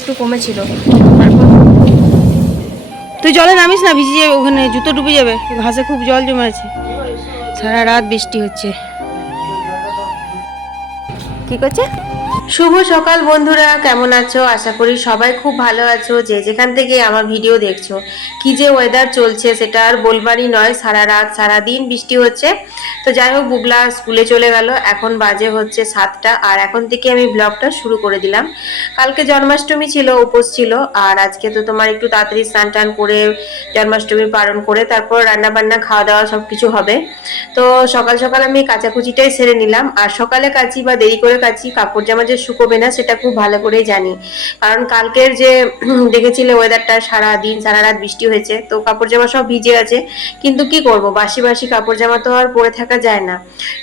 একটু কমেছিল। তুই জলে নামিস না ভিজে যাবে ওখানে জুতো ডুবে যাবে, ঘাসে খুব জল জমে আছে সারা রাত বৃষ্টি হচ্ছে। কি করছে? শুভ সকাল বন্ধুরা, কেমন আছো? আশা করি সবাই খুব ভালো আছো। যে যেখান থেকে আমার ভিডিও দেখছ, কি যে ওয়েদার চলছে সেটা আর বলবারই নয়, সারা রাত, সারা দিন বৃষ্টি হচ্ছে। তো যাই হোক, বুবলা স্কুলে চলে গেল, এখন বাজে হচ্ছে সাতটা, আর এখন থেকে আমি ব্লগটা শুরু করে দিলাম। কালকে জন্মাষ্টমী ছিল, উপোস ছিল, আর আজকে তো তোমার একটু তাড়াতাড়ি স্নান টান করে জন্মাষ্টমী পালন করে, তারপর রান্না বান্না খাওয়া দাওয়া সব কিছু হবে। তো সকাল সকাল আমি কাচাকুচিটাই সেরে নিলাম, আর সকালে কাচি বা দেরি করে কাচি, কাপড় জামা শুকোবে না সেটা খুব ভালো করেই জানি। কারণ কালকের যে দেখেছিলে ওয়েদারটা সারা দিন সারা রাত বৃষ্টি হয়েছে, তো কাপড় জামা সব ভিজে আছে, কিন্তু কি করব? বাসি বাসি কাপড় জামা তো আর পরে থাকা যায় না।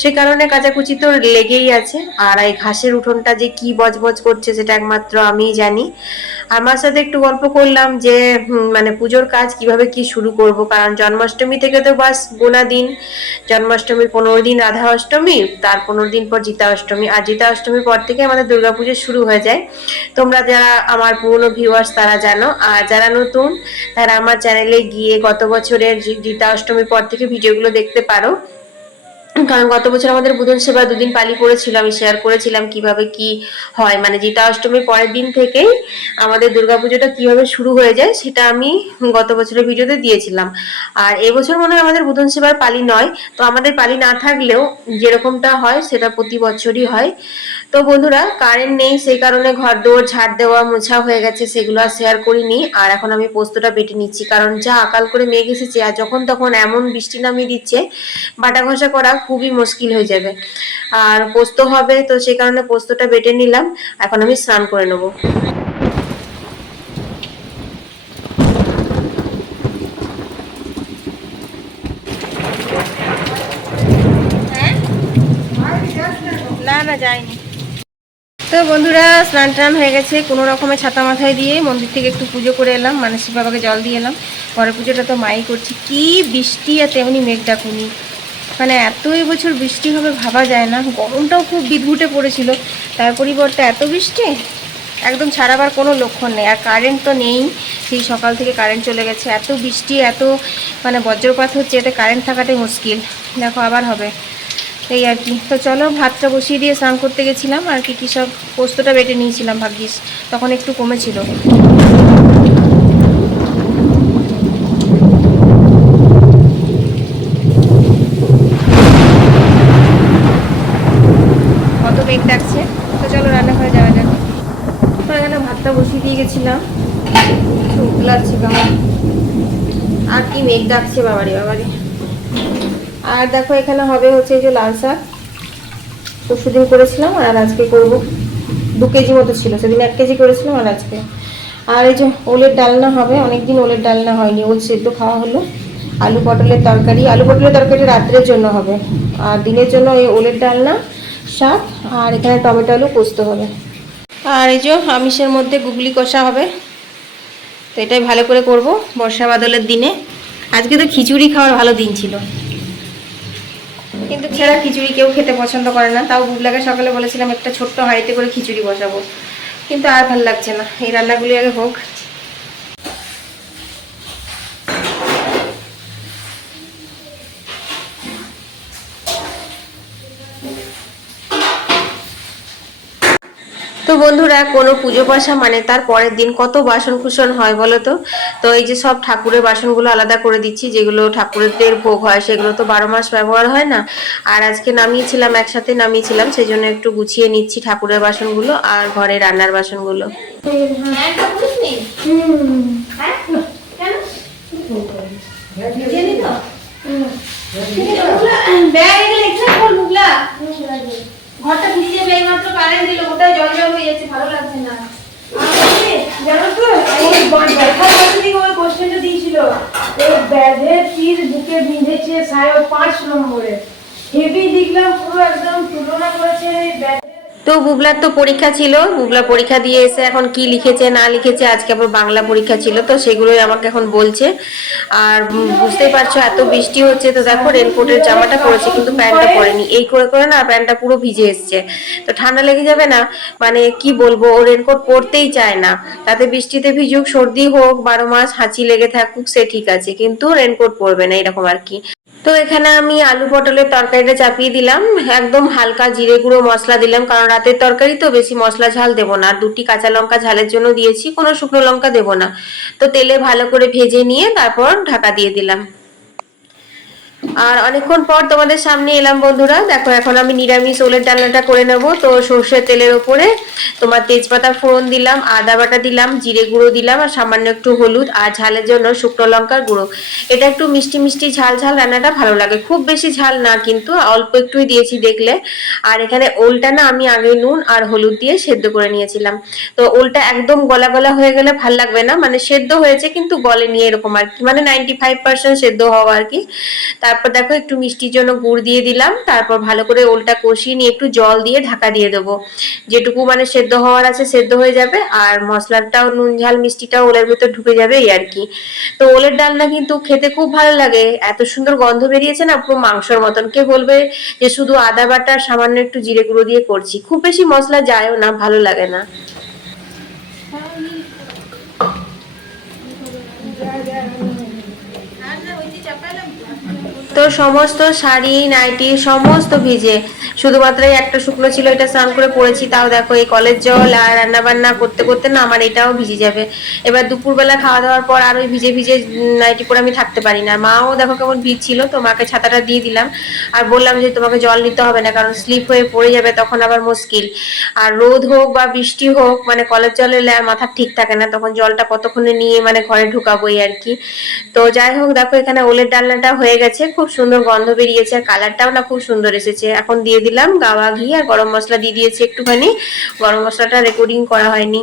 সে কারণে কাচাকুচি তো লেগেই আছে, আর এই ঘাসের উঠোনটা যে কি বজবজ করছে সেটা একমাত্র আমিই জানি। আমার সাথে একটু গল্প করলাম যে মানে পুজোর কাজ কীভাবে কি শুরু করব? কারণ জন্মাষ্টমী থেকে তো বাস গোনা দিন। জন্মাষ্টমীর পনেরো দিন রাধা অষ্টমী, তার পনেরো দিন পর জিতা অষ্টমী। আর জিতা অষ্টমীর পর থেকে আমাদের দুর্গাপুজো শুরু হয়ে যায়। তোমরা যারা আমার পুরনো ভিউয়ার্স তারা জানো, আর যারা নতুন, তারা আমার চ্যানেলে গিয়ে গত বছরের গীতা অষ্টমীর পর থেকে ভিডিওগুলো দেখতে পারো। কারণ গত বছর আমাদের বুধন সেবা দুদিন পালি পড়েছিল আমি শেয়ার করেছিলাম কীভাবে কি হয়। মানে জিতা অষ্টমীর পরের দিন থেকেই আমাদের দুর্গাপুজোটা কীভাবে শুরু হয়ে যায় সেটা আমি গত বছরের ভিডিওতে দিয়েছিলাম। আর এবছর মনে হয় আমাদের বুধন সেবার পালি নয়, তো আমাদের পালি না থাকলেও যেরকমটা হয় সেটা প্রতি বছরই হয়। তো বন্ধুরা কারেন্ট নেই, সেই কারণে ঘর দৌড় ঝাড় দেওয়া, মোছা হয়ে গেছে, সেগুলো আর শেয়ার করিনি। আর এখন আমি পোস্তটা বেটে নিচ্ছি, কারণ যা আকাল করে মেঘ এসেছে, আর যখন তখন এমন বৃষ্টি নামিয়ে দিচ্ছে বাটা ঘষা করা খুবই মুশকিল হয়ে যাবে। আর পোস্ত হবে তো সেই কারণে পোস্তটা বেটে নিলাম। এখন আমি স্নান করে নেব। না না যাইনি। তো বন্ধুরা স্নান টান হয়ে গেছে কোনো রকমের ছাতা মাথায় দিয়ে। মন্দির থেকে একটু পুজো করে এলাম মানে শিব বাবাকে জল দিয়ে এলাম। পরের পুজোটা তো মাই করছি। কি বৃষ্টি আর তেমনি মেঘ ডাকুনি। মানে এত বছর বৃষ্টি হবে ভাবা যায় না। গরমটাও খুব বিদঘুটে পড়েছিল। তার পরিবর্তে এত বৃষ্টি, একদম ছাড়াবার কোনো লক্ষণ নেই। আর কারেন্ট তো নেই। সেই সকাল থেকে কারেন্ট চলে গেছে। এত বৃষ্টি, এত মানে বজ্রপাত হচ্ছে, এতে কারেন্ট থাকাটাই মুশকিল। দেখো আবার হবে। এই আর কি। তো চলো, ভাতটা বসিয়ে দিয়ে স্নান করতে গেছিলাম। আর কি কী সব পোস্তটা বেটে নিয়েছিলাম, ভাগ্যিস। তখন একটু কমেছিল কত মেঘ ডাকছে তো চলো রান্নাঘরে যাওয়া যাক তো এখানে ভাতটা বসিয়ে দিয়ে গেছিলাম চোখ লাগছে কেমন আর কি মেঘ ডাকছে বাবারি বাবারি। আর দেখো, এখানে হবে হচ্ছে এই যে লাল শাক। পরশুদিন করেছিলাম আর আজকে করব। দু কেজি মতো ছিল, সেদিন এক কেজি করেছিলাম আর আজকে। আর এই যে ওলের ডালনা হবে, অনেকদিন ওলের ডালনা হয়নি। ওল সেদ্ধ খাওয়া হলো। আলু পটলের তরকারি। আলু পটলের তরকারি রাত্রের জন্য হবে। আর দিনের জন্য এই ওলের ডালনা, শাক আর এখানে টমেটো আলু পোস্ত হবে। আর এই যে আমিষের মধ্যে গুগলি কষা হবে। তো এটাই ভালো করে করব বর্ষা বাদলের দিনে। আজকে তো খিচুড়ি খাওয়ার ভালো দিন ছিল। কিন্তু ছেঁড়া খিচুড়ি কেউ খেতে পছন্দ করে না। তাও বুবলাকে সকালে বলেছিলাম, একটা ছোট্ট হাঁড়িতে করে খিচুড়ি বসাবো। কিন্তু আর ভালো লাগছে না। এই রান্নাগুলি আগে হোক। তো বন্ধুরা কোনো পুজো পাশা মানে তার পরের দিন কত বাসন কুসন হয় বলো তো? তো এই যে সব ঠাকুরের বাসনগুলো আলাদা করে দিচ্ছি যেগুলো ঠাকুরের ভোগ হয় সেগুলো তো বারো মাস ব্যবহার হয় না। আর আজকে নামিয়েছিলাম একসাথে নামিয়েছিলাম সেই জন্য একটু গুছিয়ে নিচ্ছি ঠাকুরের বাসনগুলো আর ঘরে রান্নার বাসনগুলো। ঘরটা ভিজে যাবে এইমাত্র কারেন্ট দিল গোটায় জল জল হয়ে যাচ্ছে ভালো লাগছে না জানো তো এই দেখা যাচ্ছে ওই কোশ্চেনটা দিয়েছিল এই ব্যাধের তীর বুকে বিঁধেছে সাড়ে পাঁচ নম্বরে। হেভি দেখলাম পুরো একদম তুলনা করেছে এই ব্যাধের তো বুবলার তো পরীক্ষা ছিল। বুবলা পরীক্ষা দিয়ে এসে এখন কি লিখেছে, না লিখেছে, আজকে আবার বাংলা পরীক্ষা ছিল, তো সেগুলোই আমাকে এখন বলছে। আর বুঝতেই পারছ, এত বৃষ্টি হচ্ছে, তো দেখো রেনকোটের জামাটা পরেছে, কিন্তু প্যান্টটা পরেনি। এই করে করে না প্যান্টটা পুরো ভিজে এসছে। তো ঠান্ডা লেগে যাবে না? মানে কি বলব, ও রেনকোট পরতেই চায় না। তাতে বৃষ্টিতে ভিজুক, সর্দি হোক, বারো মাস হাঁচি লেগে থাকুক, সে ঠিক আছে, কিন্তু রেনকোট পরবে না, এরকম আর কি। তো এখানে আমি আলু পটলের তরকারিটা চাপিয়ে দিলাম। একদম হালকা জিরে গুঁড়ো মশলা দিলাম, কারণ রাতের তরকারি তো বেশি মশলা ঝাল দেবো না। আর দুটি কাঁচা লঙ্কা ঝালের জন্য দিয়েছি, কোনো শুকনো লঙ্কা দেবো না। তো তেলে ভালো করে ভেজে নিয়ে তারপর ঢাকা দিয়ে দিলাম। আর অনেকক্ষণ পর তোমাদের সামনে এলাম বন্ধুরা। দেখো, এখন আমি নিরামিষ ওলের ডালনাটা করে নেব। তো সর্ষের তেলের ওপরে তোমার তেজপাতা ফোড়ন দিলাম, আদা বাটা দিলাম, জিরে গুঁড়ো দিলাম, আর সামান্য একটু হলুদ আর ঝালের জন্য শুকনো লঙ্কার গুঁড়ো। এটা একটু মিষ্টি মিষ্টি ঝাল ঝাল রান্নাটা ভালো লাগে। খুব বেশি ঝাল না কিন্তু, অল্প একটুই দিয়েছি দেখলে। আর এখানে ওলটা না আমি আগে নুন আর হলুদ দিয়ে সেদ্ধ করে নিয়েছিলাম। তো ওলটা একদম গলা গলা হয়ে গেলে ভালো লাগবে না। মানে সেদ্ধ হয়েছে কিন্তু গলে নিয়ে এরকম আর কি। মানে নাইনটি ফাইভ পার্সেন্ট সেদ্ধ হওয়া আর কি। তারপর দেখো একটু মিষ্টির জন্য গুড় দিয়ে দিলাম, তারপর ভালো করে ওলটা কষিয়ে নিয়ে একটু জল দিয়ে ঢাকা দিয়ে দেবো। যেটুকু মানে সেদ্ধ হওয়ার আছে সেদ্ধ হয়ে যাবে, আর মশলাটাও, নুন, ঝাল, মিষ্টিটাও ওলের ভিতর ঢুকে যাবে এই আর কি। তো ওলের ডালনা কিন্তু খেতে খুব ভালো লাগে, এত সুন্দর গন্ধ বেরিয়েছে না, পুরো মাংসর মতন। কে বলবে যে শুধু আদা বাটা, সামান্য একটু জিরে গুঁড়ো দিয়ে করছি। খুব বেশি মশলা যায়ও না, ভালো লাগে না। তো সমস্ত শাড়ি, নাইটি, সমস্ত ভিজে। শুধুমাত্র একটা শুকনো ছিল, এটা স্নান করে পড়েছি। তাও দেখো, এই কলের জল আর রান্না বান্না করতে করতে না আমার এটাও ভিজে যাবে। এবার দুপুরবেলা খাওয়া দাওয়ার পর আর ওই ভিজে ভিজে নাইটি পরে আমি থাকতে পারি না। মাও দেখো কেমন ভিজ ছিল তো মাকে ছাতাটা দিয়ে দিলাম। আর বললাম যে, তোমাকে জল নিতে হবে না, কারণ স্লিপ হয়ে পড়ে যাবে, তখন আবার মুশকিল। আর রোদ হোক বা বৃষ্টি হোক মানে কলের জলে মাথা ঠিক থাকে না, তখন জলটা কতক্ষণে নিয়ে মানে ঘরে ঢুকাবোই আর কি। তো যাই হোক, দেখো এখানে ওলের ডালনাটা হয়ে গেছে। খুব সুন্দর গন্ধ বেরিয়েছে আর কালারটাও না খুব সুন্দর এসেছে। এখন দিয়ে দিলাম গাওয়া ঘি আর গরম মশলা দিয়ে দিয়েছি একটুখানি। গরম মশলাটা রেকর্ডিং করা হয়নি।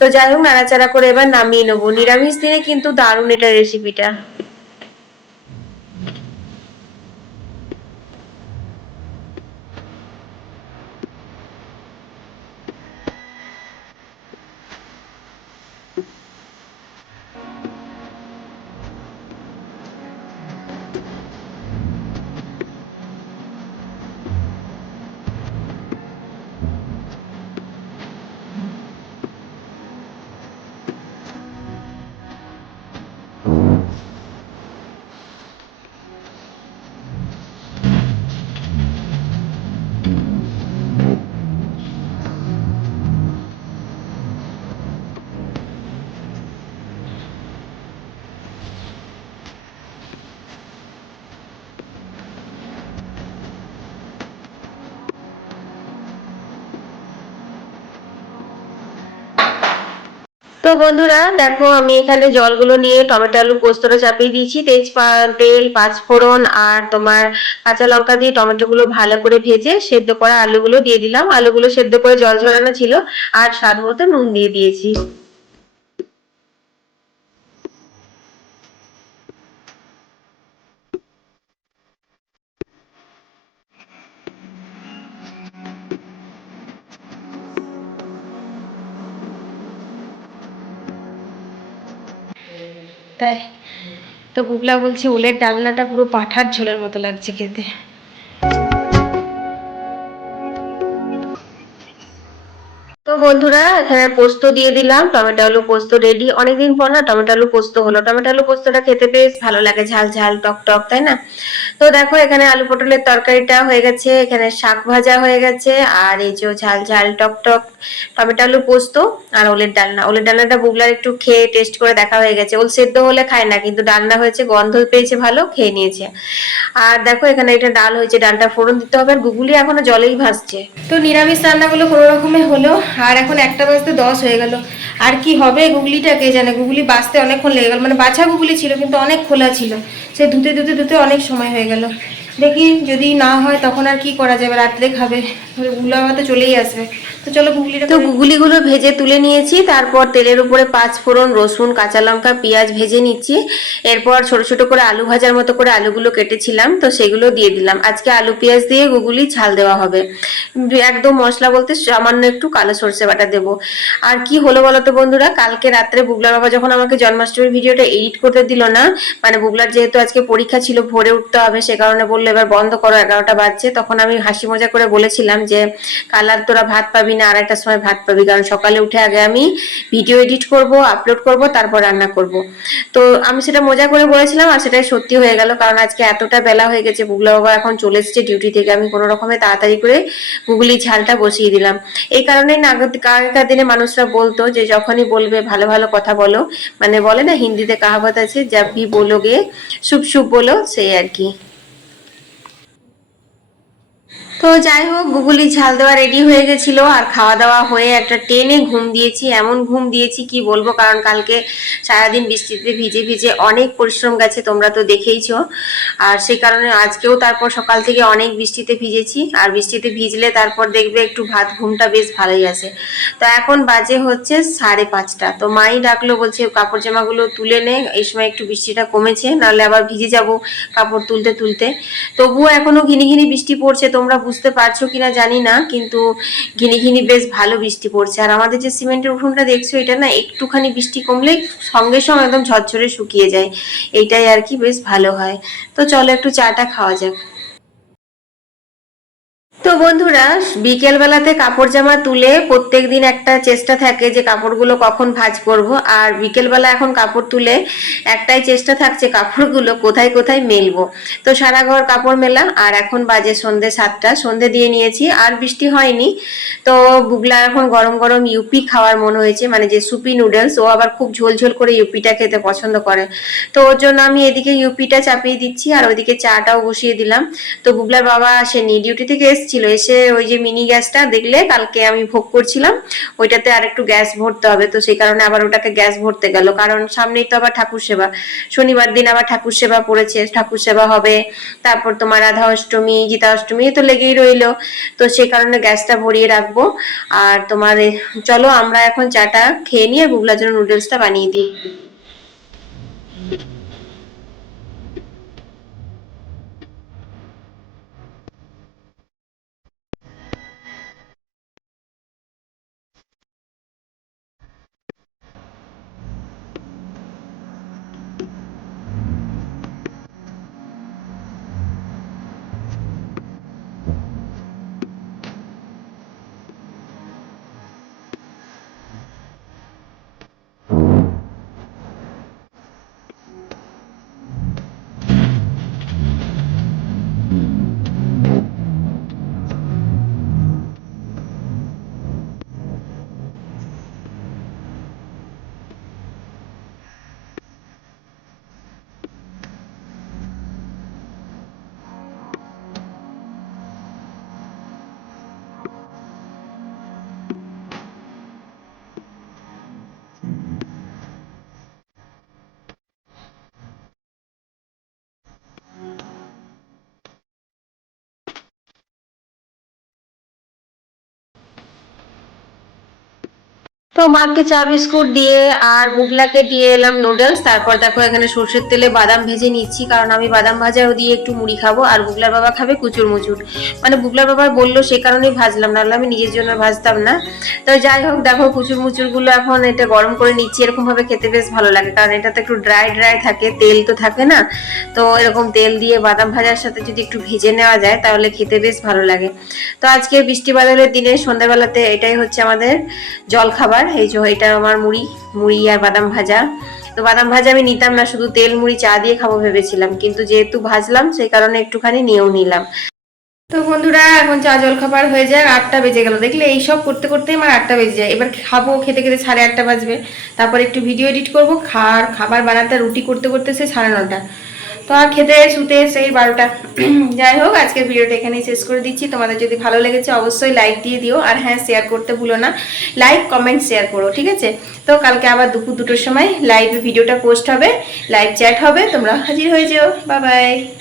তো যাই হোক, নাড়াচাড়া করে এবার নামিয়ে নেব। নিরামিষ দিনে কিন্তু দারুণ এটা রেসিপিটা তো বন্ধুরা, দেখো আমি এখানে জলগুলো নিয়ে টমেটো, আলু পোস্তটা চাপিয়ে দিয়েছি। তেজপাত তেল, পাঁচফোড়ন আর তোমার কাঁচা লঙ্কা দিয়ে টমেটোগুলো ভালো করে ভেজে সেদ্ধ করা আলুগুলো দিয়ে দিলাম। আলুগুলো সেদ্ধ করে জল ঝরানো ছিল। আর স্বাদ মতো নুন দিয়ে দিয়েছি। তাই তো বুবলা বলছে উলের ডালনাটা পুরো পাঠার ঝোলের মতো লাগছে খেতে। বন্ধুরা এখানে পোস্ত দিয়ে দিলাম, টমেটো আলু পোস্ত রেডি অনেকদিন পর না টমেটো আলু পোস্ত হলো। টমেটো আলু পোস্তটা খেতে বেশ ভালো লাগে, ঝাল ঝাল, টক টক, তাই না? তো দেখো, এখানে আলু পটলের তরকারিটা হয়ে গেছে, এখানে শাক ভাজা হয়ে গেছে, আর এই যে ঝাল ঝাল, টক টক টমেটো আলু পোস্ত আর ওলের ডালনা। ওলের ডালনাটা বুগলার একটু খেয়ে টেস্ট করে দেখা হয়ে গেছে। ওল সেদ্ধ হলে খায় না, কিন্তু ডালনা হয়েছে, গন্ধ পেয়েছে ভালো, খেয়ে নিয়েছে। আর দেখো, এখানে এটা ডাল হয়েছে, ডালটা ফোড়ন দিতে হবে। আর গুগুলি এখনও জলেই ভাসছে তো নিরামিষ রান্নাগুলো কোনো রকমে হলো। আর এখন একটা বাজতে দশ হয়ে গেল। আর কি হবে গুগলিটা কে জানে? গুগলি বাঁচতে অনেকক্ষণ লেগে গেল। মানে বাছা গুগলি ছিল, কিন্তু অনেক খোলা ছিল। সে ধুতে ধুতে ধুতে অনেক সময় হয়ে গেল। দেখি যদি না হয় তখন আর কি করা যাবে? রাত্রে খাবে। গুগলা বাবা তো চলেই আসবে। তো চলো গুগলিটা তো গুগলিগুলো ভেজে তুলে নিয়েছি। তারপর তেলের উপরে পাঁচ ফোড়ন রসুন কাঁচা লঙ্কা পেঁয়াজ ভেজে নিচ্ছি। এরপর ছোট ছোট করে আলু ভাজার মতো করে আলুগুলো কেটেছিলাম। তো সেগুলো দিয়ে দিলাম। আজকে আলু পেঁয়াজ দিয়ে গুগলি ঝাল দেওয়া হবে। একদম মশলা বলতে সামান্য একটু কালো সর্ষে বাটা দেবো। আর কি হলো বলতো বন্ধুরা? কালকে রাত্রে বুগলার বাবা যখন আমাকে জন্মাষ্টমীর ভিডিওটা এডিট করতে দিল না মানে বুগলার যেহেতু আজকে পরীক্ষা ছিল ভোরে উঠতে হবে সে কারণে বলল এবার বন্ধ করো, এগারোটা বাজছে। তখন আমি হাসি মজা করে বলেছিলাম যে, কাল আর তোরা ভাত পাবি না একটা সময় ভাত পাবি। কারণ সকালে উঠে আগে আমি ভিডিও এডিট করব, আপলোড করব, তারপর রান্না করব। তো আমি সেটা মজা করে বলেছিলাম আর সেটাই সত্যি হয়ে গেল। কারণ আজকে এতটা বেলা হয়ে গেছে, বুগলা বাবা এখন চলে এসেছে ডিউটি থেকে। আমি কোনো রকমে তাড়াতাড়ি করে গুগলি ঝালটা বসিয়ে দিলাম। এই কারণেই না আগেকার দিনে মানুষরা বলতো যে, যখনই বলবে, ভালো ভালো কথা বলো। মানে বলে না, হিন্দিতে কাহাবত আছে জব ভি বলোগে শুভ শুভ বলো। সেই আর কি। তো যাই হোক, গুগলি ঝাল দেওয়া রেডি হয়ে গেছিল আর খাওয়া দাওয়া হয়ে একটা টেনে ঘুম দিয়েছি, এমন ঘুম দিয়েছি কি বলব? কারণ কালকে সারাদিন বৃষ্টিতে ভিজে ভিজে অনেক পরিশ্রম গেছে, তোমরা তো দেখেইছো। আর সেই কারণে আজকেও তারপর সকাল থেকে অনেক বৃষ্টিতে ভিজেছি। আর বৃষ্টিতে ভিজলে তারপর দেখবে একটু ভাত ঘুমটা বেশ ভালোই আসে। তো এখন বাজে হচ্ছে সাড়ে পাঁচটা। তো মাই ডাকলো, বলছে কাপড় জামাগুলো তুলে নে, এই সময় একটু বৃষ্টিটা কমেছে, নাহলে আবার ভিজে যাব কাপড় তুলতে তুলতে। তবুও এখনও ঘিনি ঘিনি বৃষ্টি পড়ছে, তোমরা বুঝতে পারছ কিনা জানি না, কিন্তু ঘিনি ঘিনি বেশ ভালো বৃষ্টি পড়ছে। আর আমাদের যে সিমেন্টের উঠোনটা দেখছ, এটা না একটুখানি বৃষ্টি কমলে সঙ্গে সঙ্গে একদম ঝরঝরে শুকিয়ে যায়। এইটাই আর কি বেশ ভালো হয়। তো চলো একটু চাটা খাওয়া যাক। তো বন্ধুরা বিকেল বেলাতে কাপড় জামা তুলে প্রত্যেক দিন একটা চেষ্টা থাকে যে কাপড়গুলো কখন ভাজ করব। আর বিকেল বেলা এখন কাপড় তুলে একটাই চেষ্টা থাকছে কাপড়গুলো কোথায় কোথায় মেলবো। তো সারা ঘর কাপড় মেলা, আর এখন বাজে সন্ধে সাতটা, সন্ধে দিয়ে নিয়েছি, আর বৃষ্টি হয়নি। তো বুগলা এখন গরম গরম ইউপি খাওয়ার মনে হয়েছে মানে যে সুপি নুডলস, ও আবার খুব ঝোল ঝোল করে ইউপিটা খেতে পছন্দ করে। তো ওর জন্য আমি এদিকে ইউপিটা চাপিয়ে দিচ্ছি, আর ওইদিকে চাটাও বসিয়ে দিলাম। তো বুগলার বাবা আসেনি, ডিউটি থেকে এসেছিল এসে ওই যে মিনি গ্যাসটা দেখলে কালকে আমি ভোগ করছিলাম, ওইটাতে আর একটু গ্যাস ভরতে হবে। তো সেই কারণে আবার ওটাকে গ্যাস ভরতে গেল। কারণ সামনেই তো আবার ঠাকুর সেবা। শনিবার দিন আবার ঠাকুর সেবা পড়েছে, ঠাকুর সেবা হবে। তারপর তোমার রাধা অষ্টমী, গীতা অষ্টমী তো লেগেই রইল। তো সেই কারণে গ্যাসটা ভরিয়ে রাখব। আর তোমার চলো আমরা এখন চাটা খেয়ে নিয়ে গুগলার জন্য নুডলসটা বানিয়ে দিই। তো মাকে চা বিস্কুট দিয়ে আর বুগলাকে দিয়ে এলাম নুডলস তারপর দেখো এখানে সর্ষের তেলে বাদাম ভেজে নিচ্ছি, কারণ আমি বাদাম ভাজাও দিয়ে একটু মুড়ি খাব, আর বুগলার বাবা খাবে কুচুর মুচুর। মানে বুগলার বাবা বলল সে কারণেই ভাজলাম, নাহলে আমি নিজের জন্য ভাজতাম না। তো যাই হোক, দেখো কুচুর মুচুরগুলো এখন এটা গরম করে নিচ্ছি, এরকম ভাবে খেতে বেশ ভালো লাগে, কারণ এটাতে একটু ড্রাই ড্রাই থাকে, তেল তো থাকে না। তো এরকম তেল দিয়ে বাদাম ভাজার সাথে যদি একটু ভেজে নেওয়া যায়, তাহলে খেতে বেশ ভালো লাগে। তো আজকে বৃষ্টি বাদলের দিনে সন্ধ্যাবেলাতে এটাই হচ্ছে আমাদের জল খাবার এই যে এটা আমার মুড়ি মুড়ি আর বাদাম ভাজা। তো বাদাম ভাজা আমি নিতাম না, শুধু তেল মুড়ি চা দিয়ে খাব ভেবেছিলাম, কিন্তু যেহেতু ভাজলাম, সেই কারণে একটুখানি নিয়েও নিলাম। তো বন্ধুরা, এখন চা জল খাবার হয়ে যায় আটটা বেজে গেল। দেখলে এইসব করতে করতে আমার আটটা বেজে যায়। এবার খাব, খেতে খেতে সাড়ে আটটা বাজবে। তারপর একটু ভিডিও এডিট করব খার খাবার বানাতে রুটি করতে করতে সে সাড়ে নটা। তো আর খেতে শুতে সেই বারোটা। যাই হোক, আজকের ভিডিওটা এখানেই শেষ করে দিচ্ছি। তোমাদের যদি ভালো লেগেছে, অবশ্যই লাইক দিয়ে দিও। আর হ্যাঁ শেয়ার করতে ভুলো না। লাইক কমেন্ট শেয়ার করো, ঠিক আছে? তো কালকে আবার দুপুর দুটোর সময় লাইভ ভিডিওটা পোস্ট হবে লাইভ চ্যাট হবে। তোমরা হাজির হয়ে যেও। বাবাই বাই